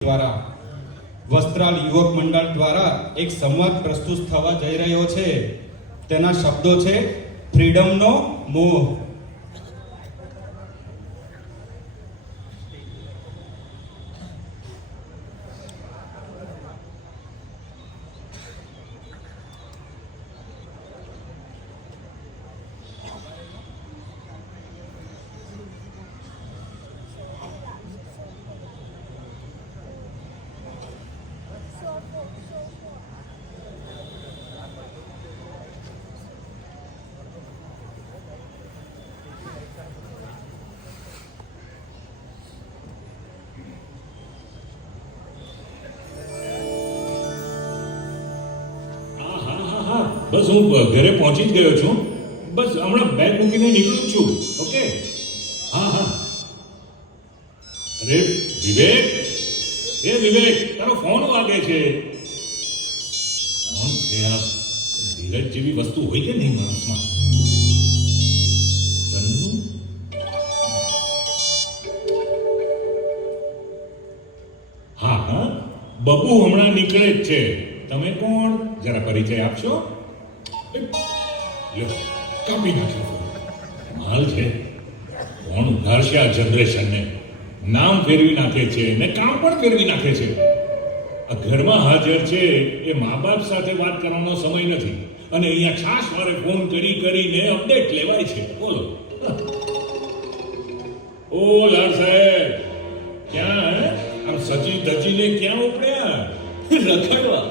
દ્વારા વસ્ત્રાલ યુવક મંડળ દ્વારા એક સંવાદ પ્રસ્તુત થવા જઈ રહ્યો છે. તેના શબ્દો છે ફ્રીડમનો મોહ. બસ હું ઘરે પહોંચી જ ગયો છું. બસ હમણાં બેગ મૂકીને નીકળું છું. ઓકે, હા હા. અરે વિવેક, એ વિવેક, તારો ફોન વાગે છે. આમ કે આ ધીરજ જેવી વસ્તુ હોય કે નહીં માણસમાં? તન્નુ? હા હા, બબુ હમણાં નીકળે જ છે. તમે કોણ? જરા પરિચય આપશો. લો, કાપી નાખ્યો. હાલ છે, કોણ ઉઘાડશે આ જનરેશનને? નામ ફેરવી નાખે છે ને કામ પણ ફેરવી નાખે છે. આ ઘરમાં હાજર છે એ મા બાપ સાથે વાત કરવાનો સમય નથી, અને અહીંયા ખાસ વારે ફોન કરીને અપડેટ લેવાય છે. બોલો. ઓ લાડ સાહેબ, ક્યાં આમ સજી ધજીને ક્યાં ઉપડ્યા? રખડવા.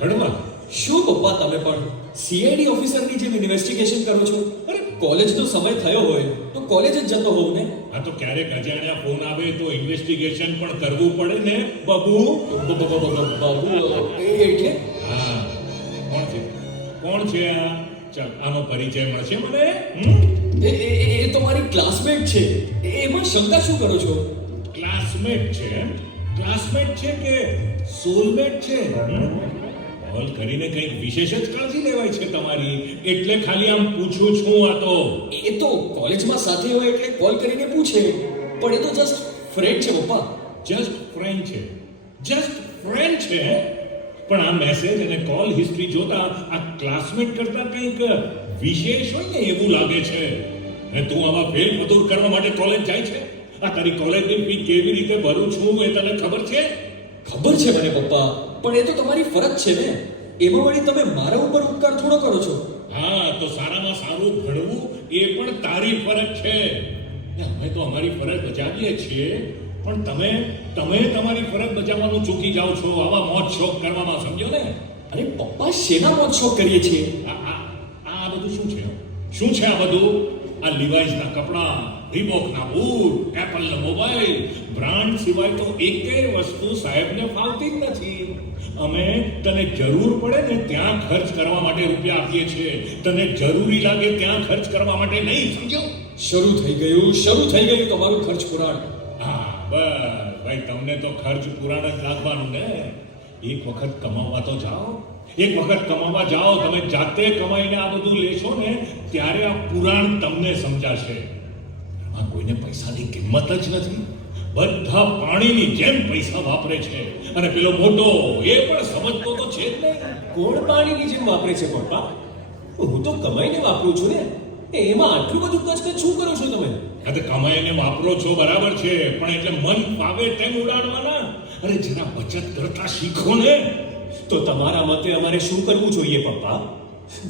ખડવા? શું પપ્પા, તમે પણ સીઆઈડી ઓફિસરની જેમ ઇન્વેસ્ટિગેશન કરો છો? અરે કોલેજનો સમય થયો હોય તો કોલેજ જ જતો હોઉં ને. આ તો ક્યારેક અજાણ્યા ફોન આવે તો ઇન્વેસ્ટિગેશન પણ કરવું પડે ને બાબુ. બાબુ એટલે હા, કોણ છે આ? ચાલ, આનો પરિચય મળશે મને. એ તો મારી ક્લાસમેટ છે. એમાં શંકા શું કરો છો? ક્લાસમેટ છે? ક્લાસમેટ છે કે સોલમેટ છે? કોલ કરીને કંઈક વિશેષ જ કાળજી લેવાય છે તમારી, એટલે ખાલી આમ પૂછું છું. આ તો એ તો કોલેજમાં સાથે હોય એટલે કોલ કરીને પૂછે, પણ એ તો જસ્ટ ફ્રેન્ડ છે પપ્પા. જસ્ટ ફ્રેન્ડ છે? જસ્ટ ફ્રેન્ડ છે? પણ આ મેસેજ અને કોલ હિસ્ટ્રી જોતા આ ક્લાસમેટ કરતા કંઈક વિશેષ હોય ને એવું લાગે છે. અને તું આવા ફેલ ફતૂર કરવા માટે કોલેજ જાય છે? આ તારી કોલેજની ફી કેવી રીતે ભરું છું એ તને ખબર છે? ખબર છે મને પપ્પા, પણ એ તો તમારી ફરજ છે ને. એમાં વળી તમે મારા ઉપર ઉપકાર થોડો કરો છો. હા, તો સારામાં સારું ભણવું એ પણ તારી ફરજ છે. અમે તો અમારી ફરજ બજાવીએ છીએ, પણ તમે તમારી ફરજ બજાવવાનું ચૂકી જાઓ છો આવા મોજ શોખ કરવામાં, સમજો ને? અરે પપ્પા, શેના મોજ શોખ કરીએ છીએ? આ બધું શું છે? શું છે આ બધું? આ લિવાઇસના કપડાં, રીબોકના બૂટ, એપલનો મોબાઈલ, બ્રાન્ડ સિવાય તો એકેય વસ્તુ સાહેબને ફાવતી જ નથી. અમે તને જરૂર પડે ને ત્યાં ખર્ચ કરવા માટે રૂપિયા આપીએ છીએ, તને જરૂરી લાગે ત્યાં ખર્ચ કરવા માટે નહીં, સમજો? શરૂ થઈ ગયું તમારું ખર્ચ પુરાણ. હા બસ ભાઈ, તમને તો ખર્ચ પુરાણ જ લાગવાનું ને. એક વખત કમાવા તો જાઓ. તમે જાતે કમાઈને આ બધું લેશો ને ત્યારે આ પુરાણ તમને સમજાશે. આ કોઈને પૈસાની કિંમત જ નથી. બધા પાણીની જેમ પૈસા વાપરે છે, અને પેલો મોટો એ પણ સમજતો તો છે જ નહીં. કોણ પાણીની જેમ વાપરે છે પપ્પા? હું તો કમાઈને વાપરું છું ને. એમાં આટલું બધું કચકચ શું કરો છો તમે? આ કમાઈને વાપરો છો બરાબર છે, પણ એટલે મન ફાવે તેમ ઉડાડવાના. અરે જરા બચત કરતા શીખો ને. તો તમારા મતે અમારે શું કરવું જોઈએ પપ્પા?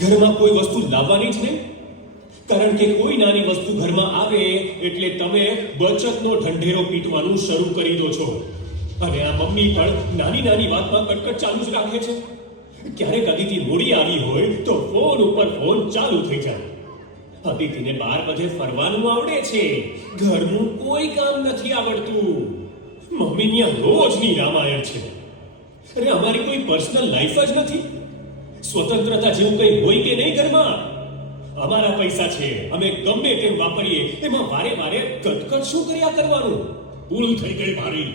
ઘરમાં કોઈ વસ્તુ લાવવાની જ નહીં? કારણ કે કોઈ નાની વસ્તુ ઘરમાં આવે એટલે તમે બચતનો ઢંઢેરો પીટવાનું શરૂ કરી દો છો. અને આ મમ્મી પણ નાની વાતમાં કટકટ ચાલુ જ રાખે છે. ક્યારેક અદિતિ મોડી આવી હોય તો ફોન ઉપર ફોન ચાલુ થઈ જાય. અદિતિને 12 વાગે ફરવાનું આવડે છે, ઘરનું કોઈ કામ નથી આવડતું. મમ્મીની આ રોજની રામાયણ છે. અરે અમારી કોઈ પર્સનલ લાઈફ જ નથી. સ્વતંત્રતા જેવું કંઈ હોય કે નહીં ઘરમાં? અમારા પૈસા છે, અમે ગમે તેમ વાપરીએ, એમાં વારે કટકટ શું કર્યા કરવાનું? ભૂલ થઈ ગઈ મારી.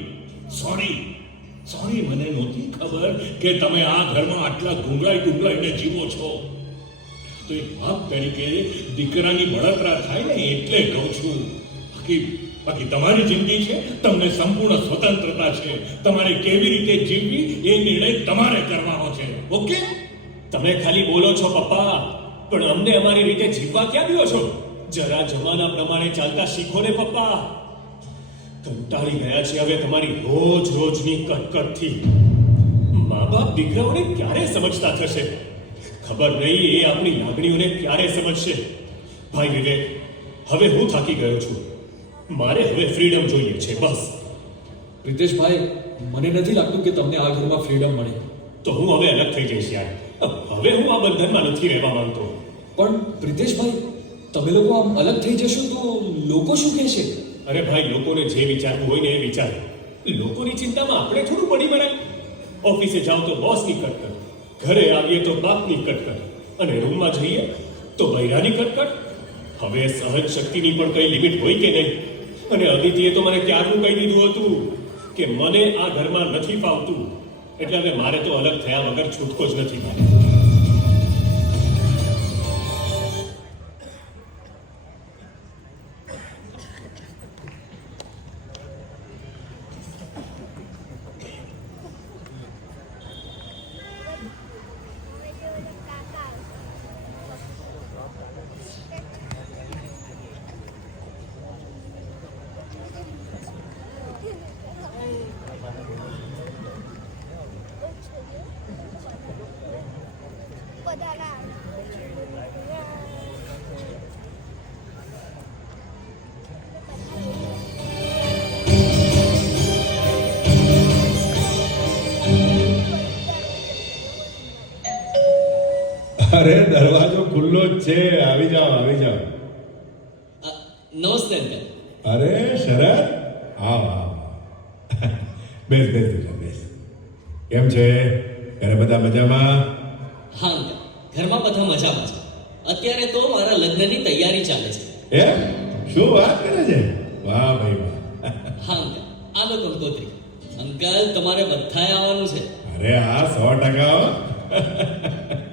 સોરી, મને નહોતી ખબર કે તમે આ ઘરમાં આટલા ગુંગળાઈને જીવો છો. તો એક બાપ તરીકે દીકરાની બળતરા થાય ને એટલે કહું છું. બાકી બાકી તમારી જિંદગી છે, તમને સંપૂર્ણ સ્વતંત્રતા છે. તમારે કેવી રીતે જીવવી એ નિર્ણય તમારે કરવાનો છે. ઓકે? તમે ખાલી બોલો છો પપ્પા, પણ અમને અમારી રીતે જીવવા ક્યાં દો છો? જરા જમાના પ્રમાણે ચાલતા શીખો ને પપ્પા. કંટાળી ગયા છે હવે તમારી રોજ રોજની કટકટથી. મા બાપ દીકરાઓને ક્યારે સમજતા થશે? ખબર નહીં એ આપણી લાગણીઓને ક્યારે સમજશે. ભાઈ વિવેક, હવે હું થાકી ગયો છું. મારે હવે ફ્રીડમ જોઈએ છે, બસ. પ્રિતેશભાઈ, મને નથી લાગતું કે તમને આ ઘરમાં ફ્રીડમ મળે. તો હું હવે અલગ થઈ જઈશ યાર. હવે હું આ બંધનમાં નથી રહેવા માંગતો. પણ પ્રિતેશભાઈ, તમે લોકો આમ અલગ થઈ જશો તો લોકો શું કહેશે? અરે ભાઈ, લોકોને જે વિચારવું હોય ને એ વિચારે. લોકોની ચિંતામાં આપણે થોડું પડી બનાય. ઓફિસે જાઓ તો બોસની કટકટ, ઘરે આવીએ તો બાપની કટકટ, અને રૂમમાં જઈએ તો બૈરાની કટકટ. હવે સહજ શક્તિની પણ કઈ લિમિટ હોય કે નહીં? અને અદિતિએ તો મને ક્યારનું કહી દીધું હતું કે મને આ ઘરમાં નથી ફાવતું, એટલે હવે મારે તો અલગ થયા વગર છૂટકો જ નથી. અરે દરવાજો ખુલ્લો જ છે, આવી જાઓ, આવી જાઓ. નમસ્તે અંકલ. અરે શરદ, આવ આવ. બેસ બેસ બેટા, બેસ. કેમ છે? ઘરે બધા મજામાં? હા અંકલ, ઘરમાં બધા મજામાં છે. અત્યારે તો મારા લગ્નની તૈયારી ચાલે છે. એમ? શું વાત કરે છે? વાહ ભાઈ વાહ. હા અંકલ, આ લો કંકોત્રી. અંકલ, તમારે બધાએ આવવાનું છે. અરે હા, 100%.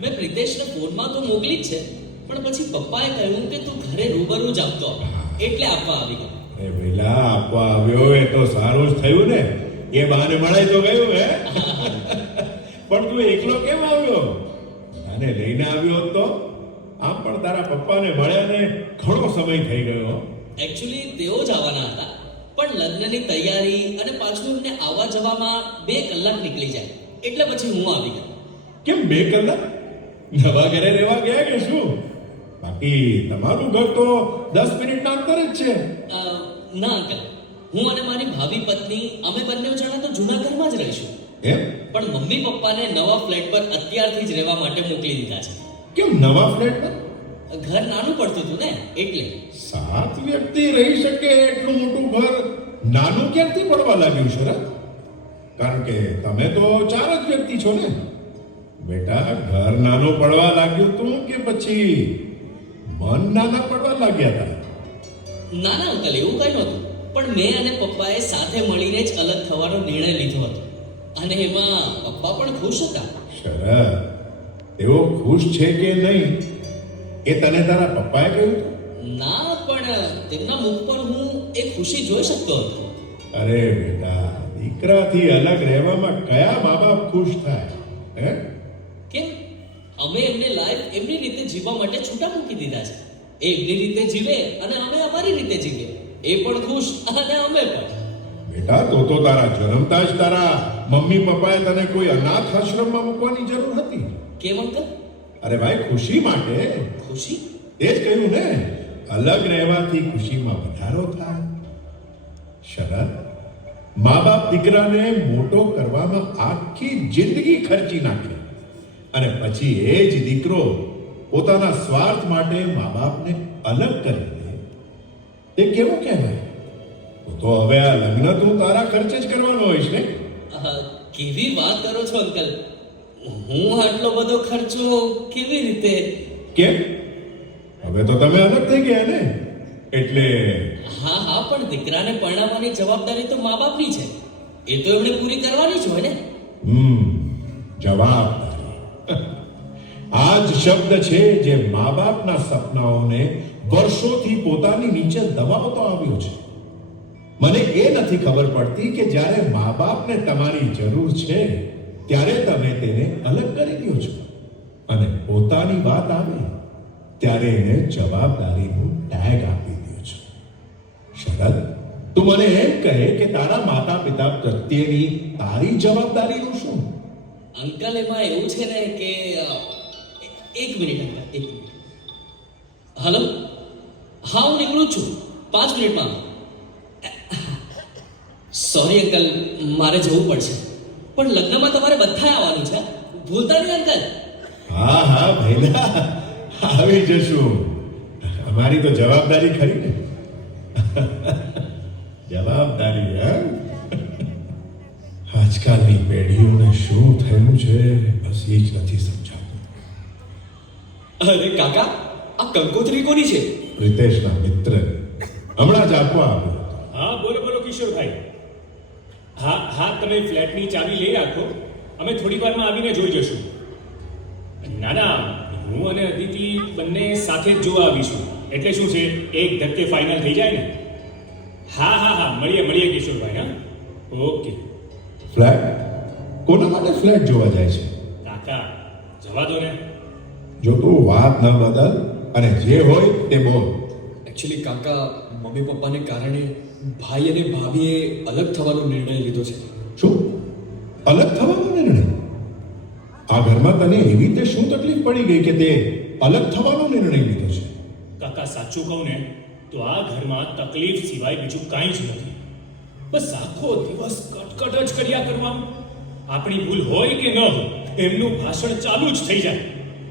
મેં પ્રિતેશને ફોનમાં તો મોકલી જ છે, પણ પછી પપ્પાએ કહ્યું કે તું ઘરે રૂબરૂ જ આપતો આવ. એટલે આપવા આવી ગયો. અરે ભઈલા, આપવા આવ્યો એ તો સારું જ થયું ને. એ બહાને મળાય તો ગયું હે. પણ તું એકલો કેમ આવ્યો? આને લઈને આવ્યો હોત તો આમ પણ તારા પપ્પાને મળ્યાને ઘણો સમય થઈ ગયો. એકચ્યુઅલી તેઓ જ આવવાના હતા, પણ લગ્નની તૈયારી અને પાછું એમને આવવા જવામાં 2 કલાક નીકળી જાય, એટલે પછી હું આવી ગયો. કેમ 2 કલાક? નવા ઘરે રહેવા ગયા કે શું? બાકી તમારું ઘર તો 10 મિનિટના અંતર જ છે. ના અંકલ, હું અને મારી ભાવિ પત્ની અમે બંને જણા તો જૂના ઘરમાં જ રહીશું. એમ? પણ મમ્મી પપ્પાને નવા ફ્લેટ પર અત્યારથી જ રહેવા માટે મોકલી દીધા છે. કેમ નવા ફ્લેટમાં? ઘર નાનું પડતું હતું ને, એટલે. 7 વ્યક્તિ રહી શકે એટલું મોટું ઘર નાનું ક્યાંથી પડવા લાગ્યું શરદ? કારણ કે તમે તો 4 જ વ્યક્તિ છો ને. બેટા, ઘર નાનું પડવા લાગ્યું તું કે પછી મન નાના પડવા લાગ્યા હતા? ના ના અંકલ, એવું કઈ નહોતું. પણ મેં અને પપ્પાએ સાથે મળીને જ અલગ થવાનો નિર્ણય લીધો હતો, અને એમાં પપ્પા પણ ખુશ હતા. શરદ, તેઓ ખુશ છે કે નહીં એ તને તારા પપ્પાએ કહ્યું? ના, પણ તેમના મુખ પર હું એ ખુશી જોઈ શકતો હતો. અરે બેટા, દીકરાથી અલગ રહેવામાં કયા મા બાપ ખુશ થાય? હે? કેમ? અમે એમને લાઈફ એમની રીતે જીવવા માટે છૂટા મૂકી દીધા છે. એ એમની રીતે જીવે અને અમે અમારી રીતે જીવીએ. એ પણ ખુશ અને અમે પણ. બેટા, તો તારા જન્મતા જ તારા મમ્મી પપ્પાએ તને કોઈ અનાથ આશ્રમમાં મૂકવાની જરૂર હતી. કેમ અંકલ? અરે ભાઈ, ખુશી માટે. ખુશી? એ જ કહ્યું ને, અલગ રહેવાથી ખુશીમાં વધારો થાય. શરદ, મા બાપ દીકરાને મોટો કરવામાં આખી જિંદગી ખર્ચી નાખે, અને પછી એ જ દીકરો પોતાના સ્વાર્થ માટે મા બાપને અલગ કરી દે, એ કેવું કહેવાય? તો હવે આ લગ્ન તું તારા ખર્ચે જ કરવાનો હોઈશ ને? કેવી વાત કરો છો અંકલ? હું આટલો બધો ખર્ચો કેવી રીતે? કેમ? હવે તો તમે અલગ થઈ ગયા ને, એટલે. હા હા, પણ દીકરાને પરણાવવાની જવાબદારી તો મા બાપની છે. એ તો એમણે પૂરી કરવાની જ હોય ને. જવાબદારી. આ જ શબ્દ છે જે મા બાપના સપનાઓને વર્ષોથી પોતાની નીચે દબાવતો આવ્યો છે. મને એ નથી ખબર પડતી કે જ્યારે મા બાપને તમારી જરૂર છે ત્યારે તમે તેને અલગ કરી દો છો અને પોતાની વાત આવે ત્યારે એને જવાબદારીનું ટેગ આપી દો છો. શરદ, તું મને એમ કહે કે તારા માતા પિતા પ્રત્યેની તારી જવાબદારીનું શું? અંકલ એમાં એવું છે ને કે એક મિનિટ અંકલ, એક મિનિટ. હલો, હા હું નીકળું છું 5 મિનિટમાં. સોરી અંકલ, મારે જવું પડશે, પણ લગ્નમાં તમારે બધા આવવાનું છે, ભૂલતા નહીં અંકલ. હા હા ભઈલા, આવી જશું. અમારી તો જવાબદારી ખરી ને. જવાબદારી, હા. આજકાલની પેઢીઓને શું થયું છે બસ એ જ નથી સમજાતું. અરે કાકા, આ કંકોત્રી કોની છે? પ્રિતેશના મિત્ર હમણાં જ આપવા આવ્યો. હા બોલો બોલો કિશોરભાઈ. હા હા, તમે ફ્લેટની ચાવી લઈ રાખો, અમે થોડી વારમાં આવીને જોઈ જશું. ના ના, હું અને અદિતિ બંને સાથે જ જોવા આવીશું. એટલે શું છે, એક ધક્કે ફાઇનલ થઈ જાય ને. હા હા હા, મળીએ કિશોરભાઈ. હા ઓકે. ફ્લેટ? કોના માટે ફ્લેટ જોવા જાય છે? કાકા જવા દો ને. જો તું વાત ન બદલ અને જે હોય તે બોલ. એકચ્યુઅલી કાકા, મમ્મી પપ્પાને કારણે ભાઈ અને ભાભીએ અલગ થવાનો નિર્ણય લીધો છે. શું અલગ થવાનો નિર્ણય? આ ઘરમાં તને એવી રીતે શું તકલીફ પડી ગઈ કે તે અલગ થવાનો નિર્ણય લીધો છે? કાકા સાચું કહું ને તો આ ઘરમાં તકલીફ સિવાય બીજું કાંઈ જ નથી. બસ આખો દિવસ કટકટ જ કર્યા કરવાનું. આપણી ભૂલ હોય કે ન હોય, એમનું ભાષણ ચાલુ જ થઈ જાય.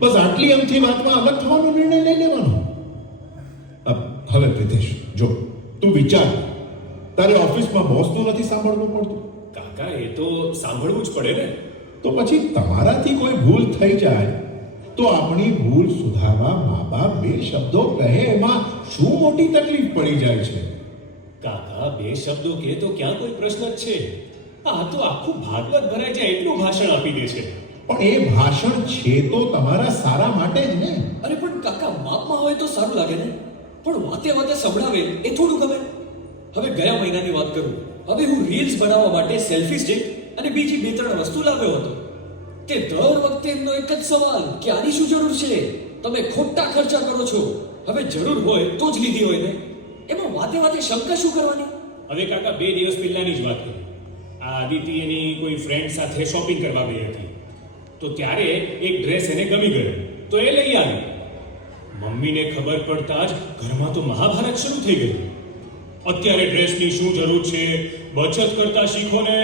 બસ આટલી અમથી વાતમાં અલગ થવાનો નિર્ણય લઈ લેવાનો? હવે પ્રિતેશ, જો તું વિચાર, તારે ઓફિસમાં બોસનું નથી સાંભળવું પડતું? કાકા એ તો સાંભળવું જ પડે ને. તો પછી તમારાથી કોઈ ભૂલ થઈ જાય તો આપણી ભૂલ સુધારવા મા બાપ બે શબ્દો કહે એમાં શું મોટી તકલીફ પડી જાય છે? કાકા બે શબ્દો કહે તો ક્યાં કોઈ પ્રશ્ન જ છે? આ તો આખું ભાગવત ભરાઈ જાય એટલું ભાષણ આપી દે છે. પણ એ ભાષણ છે તો તમારા સારા માટે જ ને. અરે પણ કાકા, માપમાં હોય તો સારું લાગે ને, પણ વાતે વાતે સંભળાવે એ થોડું ગમે. હવે ગયા મહિનાની વાત કરું. હવે હું રીલ્સ બનાવવા માટે સેલ્ફી સ્ટિક અને બીજી 2-3 વસ્તુ લાવ્યો હતો. તે દર વખતે એમનો એક જ સવાલ કે આની શું જરૂર છે, તમે ખોટા ખર્ચા કરો છો, હવે જરૂર હોય તો જ લીધી હોય ને. એમાં વાતે વાતે શંકા શું કરવાની? હવે કાકા 2 દિવસ પહેલાની જ વાત કરી. આ આદિતિ એની કોઈ ફ્રેન્ડ સાથે શોપિંગ કરવા ગઈ હતી, તો ત્યારે એક ડ્રેસ એને ગમી ગયો તો એ લઈ આવી. મમ્મીને ખબર પડતા જ ઘરમાં તો મહાભારત શરૂ થઈ ગયું. અત્યારે ડ્રેસની શું જરૂર છે, બચત કરતા શીખો ને.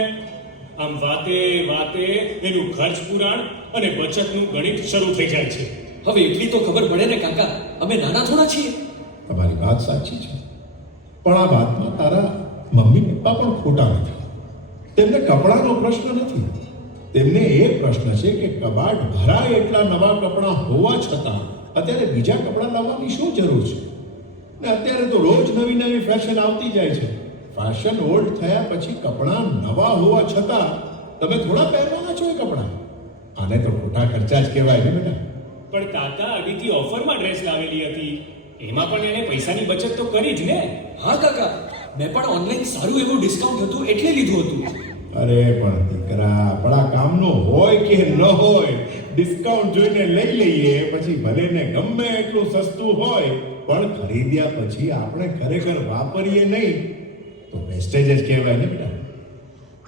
આમ વાતે વાતે એનું ખર્ચ પુરાણ અને બચતનું ગણિત શરૂ થઈ જાય છે. હવે એટલી તો ખબર પડે ને કાકા, અમે નાના થોડા છીએ. તમારી વાત સાચી છે, પણ આ વાતમાં તારા મમ્મી પપ્પા પણ ખોટા નથી. તેમને કપડાનો પ્રશ્ન નથી, તેમને એ પ્રશ્ન છે કે કબાટ ભરાય એટલા નવા કપડાં હોવા છતાં અત્યારે બીજા કપડાં લાવવાની શું જરૂર છે? ને અત્યારે તો રોજ નવી નવી ફેશન આવતી જાય છે. ફેશન ઓલ્ડ થયા પછી કપડાં નવા હોવા છતાં તમે થોડા પહેરવાના છો એ કપડાં. આને તો ખોટા ખર્ચા જ કહેવાય ને બેટા. પણ કાકા અદિતિ ઓફરમાં ડ્રેસ લાવેલી હતી, એમાં પણ એને પૈસાની બચત તો કરી જ ને. હા કાકા, મેં પણ ઓનલાઈન સારું એવું ડિસ્કાઉન્ટ હતું એટલે લીધું હતું. અરે પણ દીકરા, આપણા કામનો હોય કે ન હોય, ડિસ્કાઉન્ટ જોઈને લઈ લઈએ, પછી ભલે ને ગમે એટલું સસ્તું હોય પણ ખરીદ્યા પછી આપણે ખરેખર વાપરીએ નહીં તો વેસ્ટેજ જ કહેવાય ને બેટા.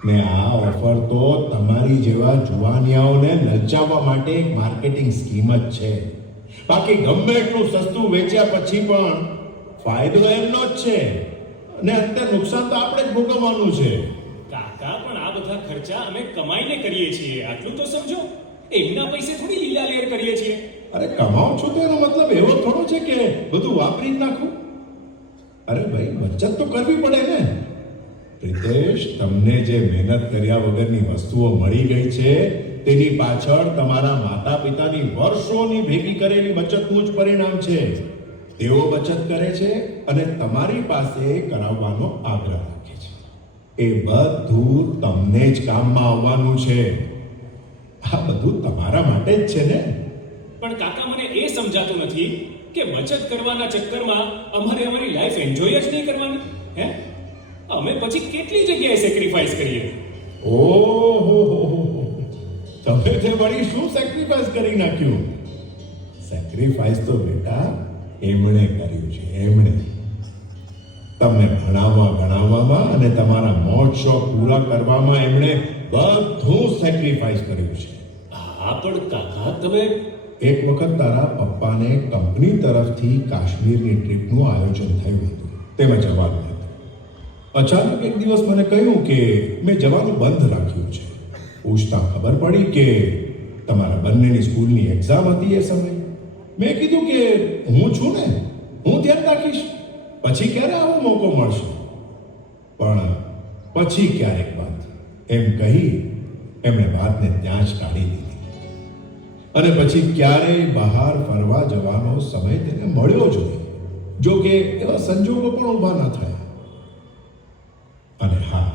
ને આ ઓફર તો તમારી જેવા જુવાનિયાઓને લલચાવવા માટે એક માર્કેટિંગ સ્કીમ જ છે. બાકી ગમે એટલું સસ્તું વેચ્યા પછી પણ ફાયદો એમનો જ છે અને અત્યારે નુકસાન તો આપણે જ ભોગવવાનું છે. કાકા પણ આ બધા ખર્ચા અમે કમાઈને કરીએ છીએ, આટલું તો સમજો. એમના પૈસે થોડી લીલા લેર કરીએ છીએ. અરે કમાઓ છો તો એનો મતલબ એવો થોડો છે કે બધું વાપરી જ નાખું. અરે ભાઈ, બચત તો કરવી પડે ને. પ્રિતેશ, તમને જે મહેનત કર્યા વગરની વસ્તુઓ મળી ગઈ છે તેની પાછળ તમારા માતા પિતાની વર્ષોની ભેગી કરેલી બચતનું જ પરિણામ છે. તેઓ બચત કરે છે અને તમારી પાસે કરાવવાનો આગ્રહ રાખે છે. એ બધું તમને જ કામમાં આવવાનું છે. આ બધું તમારા માટે જ છે ને. પણ કાકા મને એ સમજાતું નથી કે બચત કરવાના ચક્કરમાં અમારે અમારી લાઈફ એન્જોય જ નહીં કરવાની. હે અમે પછી કેટલી જગ્યાએ સેક્રિફાઈસ કરીએ. ઓહો, તમે તે વળી શું સેક્રિફાઈસ કરી નાખ્યું? સેક્રિફાઈસ તો બેટા એમણે કર્યું છે, એમણે તમને ભણાવવામાં અને તમારા મોજ શોખ પૂરા કરવામાં એમણે બધું સેક્રિફાઈસ કર્યું છે. હા પણ કાકા તમે એક વખત તારા પપ્પાને કંપની તરફથી કાશ્મીરની ટ્રીપનું આયોજન થયું હતું, તેમાં જવાનું હતું. અચાનક એક દિવસ મને કહ્યું કે મેં જવાનું બંધ રાખ્યું છે. પૂછતા ખબર પડી કે તમારા બંનેની સ્કૂલની એક્ઝામ હતી એ સમયે. મેં કીધું કે હું છું ને, હું ધ્યાન રાખીશ, પછી ક્યારે આવો મોકો મળશે. પણ પછી ક્યારેક વાત એમ કહી એમણે વાતને ત્યાં જ ટાળી દીધી. અને પછી ક્યારેય બહાર ફરવા જવાનો સમય તેને મળ્યો જ નહીં. જો કે એવા સંજોગો પણ ઊભા ન થયા. અને હા,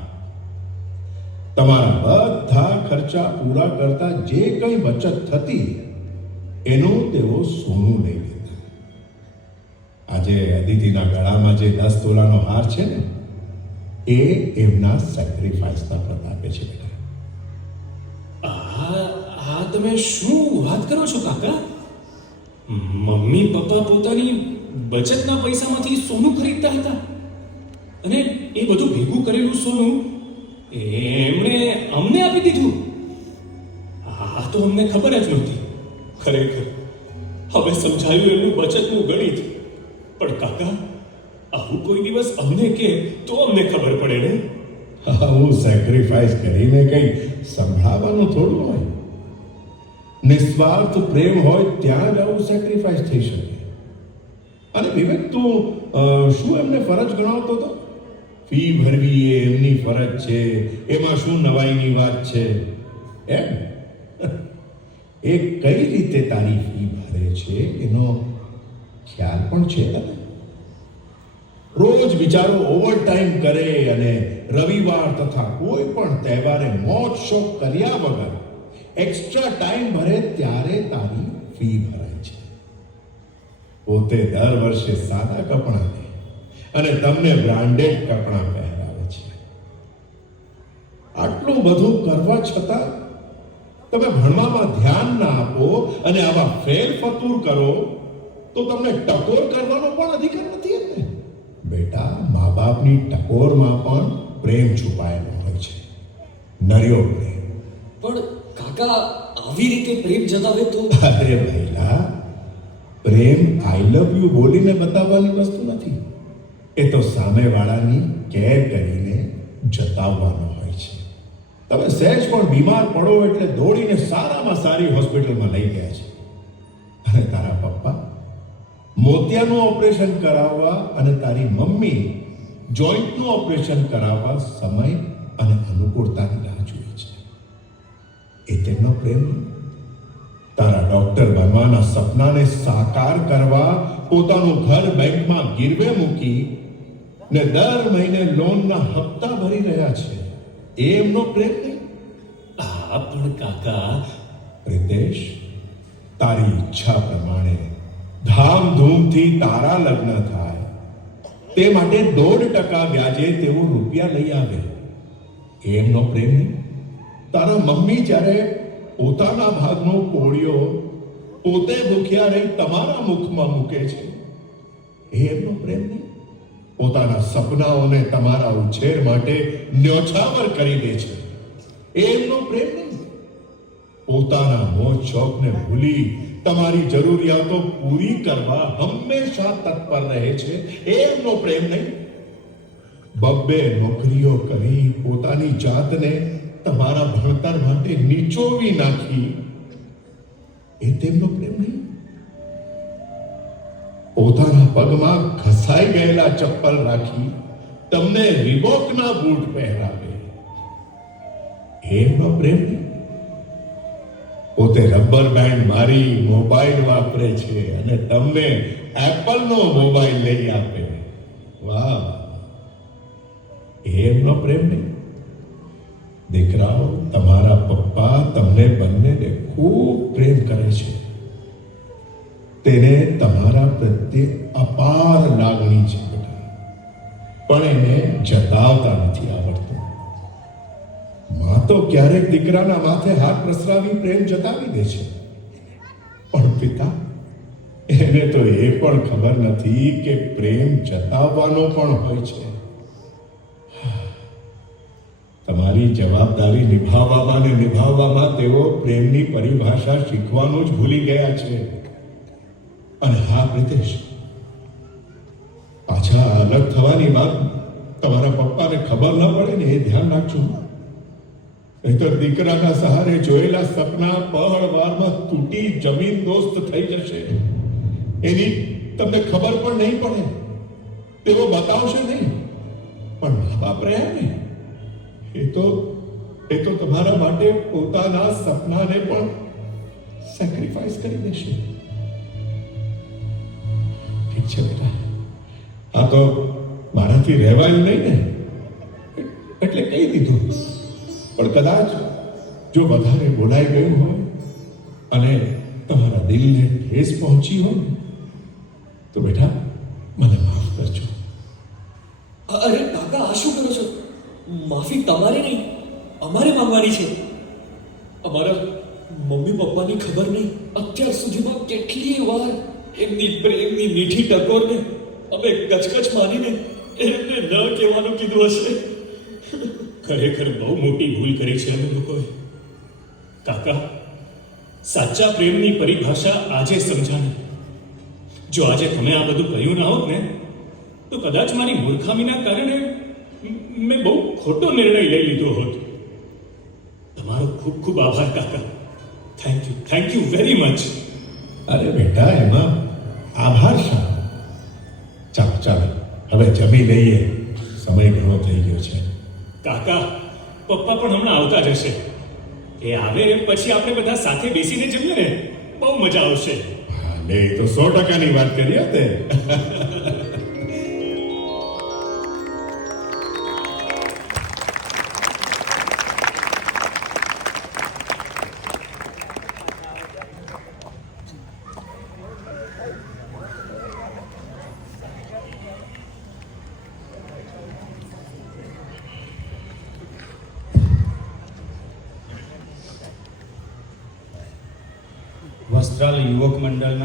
તમારા બધા ખર્ચા પૂરા કરતા જે કંઈ બચત થતી એનું તેઓ સોનું લઈ લેતા. આજે અદિતિના ગળામાં જે 10 તોલાનો હાર છે ને, એ એમના સેક્રિફાઈસના પ્રતાપે છે બેટા. આ તમે શું વાત કરો છો કાકા? મમ્મી પપ્પા પોતાની બચતના પૈસામાંથી સોનું ખરીદતા હતા અને એ બધું ભેગું કરેલું સોનું એમણે અમને આપી દીધું. આ તો અમને ખબર જ નહોતી. ખરેખર હવે સમજાયું એમનું બચતનું ગણિત. પણ કાકા આવું કોઈ દિવસ અમને કે તો અમને ખબર પડે ને. હું સેક્રિફાઈસ કરીને કંઈ સંભળાવવાનું થોડું હોય. નિસ્વાર્થ પ્રેમ હોય ત્યાં જ આવું સેક્રિફાઈસ થઈ શકે. અને વિવેક, તું શું એમને ફરજ ગણાવતો હતો? ફી ભરવી એ એમની ફરજ છે, એમાં શું નવાઈની વાત છે એમ? એ કઈ રીતે તારી ફી ભરે છે એનો ખ્યાલ પણ છે તને? રોજ બિચારો ઓવરટાઈમ કરે અને રવિવાર તથા કોઈ પણ તહેવારે મોજ શોખ કર્યા વગર એક્સ્ટ્રા ટાઈમ ભરે ત્યારે તારી ફી ભરાય છે. પોતે દર વર્ષે સાદા કપડાં લે અને તમને બ્રાન્ડેડ કપડાં પહેરાવે છે. આટલું બધું કરવા છતાં તમે ભણવામાં ધ્યાન ના આપો અને આવા ફેરફતૂર કરો તો તમને ટકોર કરવાનો પણ અધિકાર નથી ને. બેટા, મા બાપની ટકોરમાં પણ પ્રેમ છુપાયેલો હોય છે, નર્યો પ્રેમ. પણ કાકા આવી રીતે પ્રેમ જતાવે તો? અરે ભઈલા, પ્રેમ આઈ લવ યુ બોલીને બતાવવાની વસ્તુ નથી. એ તો સામેવાળાની કેર કરીને જતાવવાનો હોય છે. તમે સહેજ પણ બીમાર પડો એટલે દોડીને સારામાં સારી હોસ્પિટલમાં લઈ ગયા છે. અને તારા પપ્પા મોતિયાનું ઓપરેશન કરાવવા અને તારી મમ્મી જોઈન્ટનું ઓપરેશન કરાવવા સમય અને અનુકૂળતાની રાહ જુએ છે. એ તેમનો પ્રેમ નહીં. તારા ડોક્ટર બનવાના સપનાને સાકાર કરવા પોતાનું ઘર બેંકમાં ગીરવે મૂકી ને દર મહિને લોનના હપ્તા ભરી રહ્યા છે. એ એમનો પ્રેમ નહીં. પણ કાકા પ્રિતેશ, તારી ઈચ્છા પ્રમાણે ધામધૂમથી તારા લગ્ન થાય તે માટે 1.5% વ્યાજે તેઓ રૂપિયા લઈ આવે. એમનો પ્રેમ નહીં. તારા મમ્મી જ્યારે પોતાના ભાગનો કોળિયો પોતે ભૂખ્યા રહી તમારા મુખમાં મૂકે છે, એમનો પ્રેમ નહીં. પોતાના સપનાઓને તમારા ઉછેર માટે ન્યોછાવર કરી દે છે, એમનો પ્રેમ નહીં. પોતાના મોજ શોખને ભૂલી તમારી જરૂરિયાતો પૂરી કરવા હંમેશા તત્પર રહે છે, એમનો પ્રેમ નહીં. 2 નોકરીઓ કરી પોતાની જાતને તમારા ભણતર માટે નીચોવી નાખી, એ તેમનો પ્રેમ નહીં. પોતાના પગમાં ઘસાઈ ગયેલા ચપ્પલ રાખી તમને રીબોકના બૂટ પહેરાવે, એમનો પ્રેમ નહીં. પોતે રબર બેન્ડ મારી મોબાઈલ વાપરે છે અને તમને એપલનો મોબાઈલ લઈ આપે, વાહ, એમનો પ્રેમ નહીં. દીકરાઓ, તમારા પપ્પા તમને બંનેને ખૂબ પ્રેમ કરે છે. તેને તમારા પ્રત્યે અપાર લાગણી છે બેટા, પણ એને જતાવતા નથી આવડતું. માં તો ક્યારેક દીકરાના માથે હાથ પ્રસરાવી પ્રેમ જતાવી દે છે, પણ પિતા, એને તો એ પણ ખબર નથી કે પ્રેમ જતાવવાનો પણ હોય છે. તમારી જવાબદારી નિભાવવામાં તેઓ પ્રેમની પરિભાષા શીખવાનું જ ભૂલી ગયા છે. અને હા પ્રિતેશ, પાછા અલગ થવાની વાત તમારા પપ્પાને ખબર ન પડે ને એ ધ્યાન રાખજો. નહીતર દીકરાના સહારે જોયેલા સપના પળવારમાં તૂટી જમીન દોસ્ત થઈ જશે. એની તમને ખબર પણ નહીં પડે, તેઓ બતાવશે નહીં, પણ મા બાપ રહ્યા ને, એ તો તમારા માટે પોતાના સપનાને પણ સેક્રિફાઈસ કરી દેશે. ઠીક છે બેટા, આ તો મારાથી રહેવાયું નહીં ને, એટલે કહી દીધું. પણ કદાચ જો વધારે બોલાઈ ગયું હોય અને તમારા દિલને ઠેસ પહોંચી હોય તો બેટા મને માફ કરજો. અરે કાકા, આ શું કરો છો? માફી તમારી નહીં, અમારે માંગવાની છે. અમારા મમ્મી પપ્પાની ખબર નહીં અત્યાર સુધીમાં કેટલી વાર એમની પ્રેમની મીઠી ટકોરને અમે ગચગચ માનીને એમને ન કહેવાનું કીધું હશે. ખરેખર બહુ મોટી ભૂલ કરી છે અમે લોકોએ. કાકા, સાચા પ્રેમની પરિભાષા આજે સમજાણી. જો આજે તમે આ બધું કહ્યું ના હોત ને, તો કદાચ મારી મૂર્ખામીના કારણે મેં બહુ ખોટો નિર્ણય લઈ લીધો હોત. તમારો ખૂબ ખૂબ આભાર કાકા. Thank you very much. અરે બેટા, એમાં આભાર શા? ચાલો ચાલો, હવે જમી લઈએ, સમય ઘણો થઈ ગયો છે. કાકા, પપ્પા પણ હમણાં આવતા જ હશે. એ આવે પછી આપણે બધા સાથે બેસીને જમીએ ને, બહુ મજા આવશે. હા, લે, એ તો 100%ની વાત કરી તે. વસ્ત્રાલ યુવક મંડળના